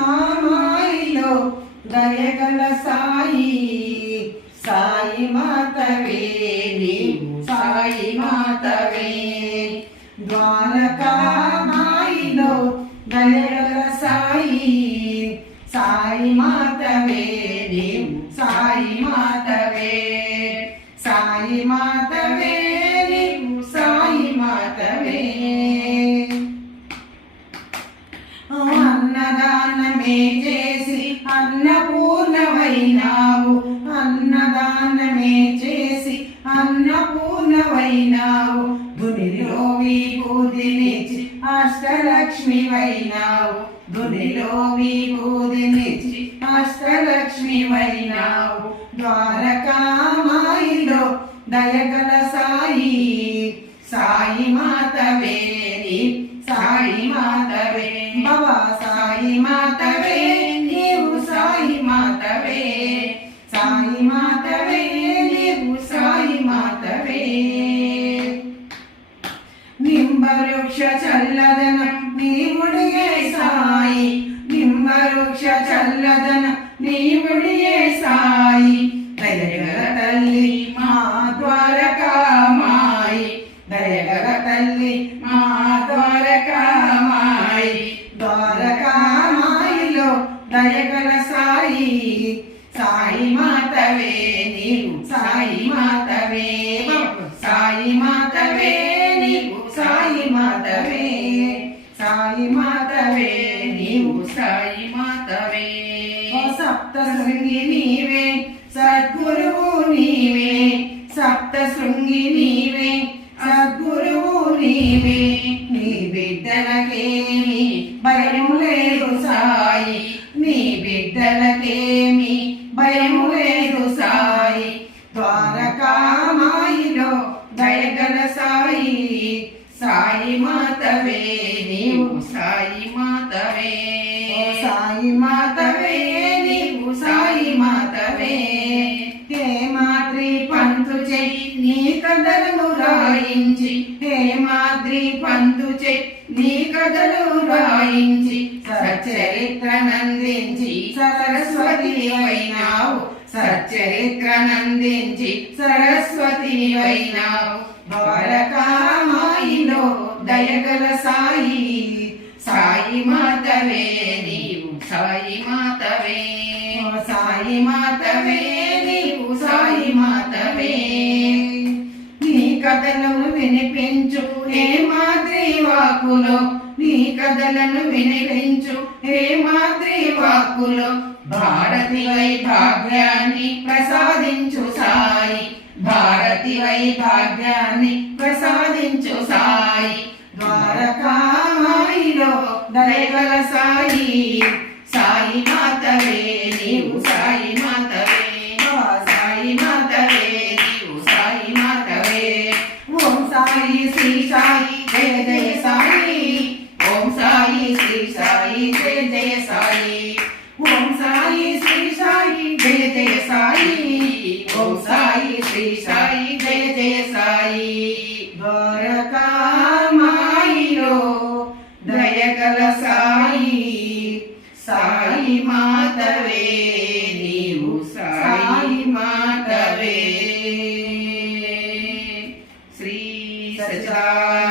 ద్వారకామాయిలో దయగల సాయి సాయి మాతవే నీవు సాయి మాతవే. ద్వారకామాయిలో దయగల సాయి సాయి మాతవే నీవు సాయి మాతవే. సాయి మాతవే అన్నదానమే చేసి అన్నపూర్ణమైనావు. అన్నదానమే చేసి అన్నపూర్ణమైనావు. దునిలో విభూతినిచ్చి అష్టలక్ష్మి వైనావు దునిలో విభూతినిచ్చి అష్టలక్ష్మి వైనావు ద్వారకామాయిలో దయగల సాయి. సా నింబవృక్ష చల్లదనం నీవుడియే సాయి. నింబవృక్ష చల్లదనం నీవుడియే సాయి. దయగల తల్లి మా ద్వారకామాయి. దయగల తల్లి మా ద్వారకామాయి. ద్వారకామాయిలో దయగల సాయి. సాయి మాతవే నీవు సాయి మాతవే సాయి మాతవే సప్త శృంగి నీవే సద్గురువు నీవే సప్త శృంగి నీవే సద్గురువు నీవే నీ బిడ్డలకేమి భయం లేదు సాయి నీ బిడ్డలకేమి భయం లేదు సాయి. ద్వారకామాయిలో దయగల సాయి సాయి మాతవే నీవు సాయి మాతవే. మాతవే హే మాద్రి పంతు చెయ్యి నీ కథలను రాయించి. హే మాద్రి పంతు చెయ్యి నీ కథలు రాయించి. సచ్చరిత్రనందించి సరస్వతి అయినావు. సచ్చరిత్రనందించి సరస్వతి అయినావు. దయగల సాయి మాతవే నీవు సాయి మాతవే. నీ కథలను వినిపించు ఏ మాద్రి వాకులో. నీ కథలను వినిపించు ఏ మాద్రి వాకులో. భారతి వైభాగ్యాన్ని ప్రసాదించు సాయి. భారతి వైభాగ్యాన్ని ప్రసాదించు సాయి. ద్వారకాయిలో దయగల సాయి. సాయి మాతవే నీవు సాయి మాత సాయి మాతవే నీవు సాయి మాతవే ఓం సాయి శ్రీ సాయి జయ జయ సాయి ఓం సాయి శ్రీ సాయి జయ జయ సాయి ఓం సాయి శ్రీ సాయి జయ జయ సాయి ఓం సాయి శ్రీ సాయి జయ జయ సాయి. ద్వారకామాయిలో దయగల సాయి సాయి మాతవే నీవు సాయి మాతవే. శ్రీ సచిదానంద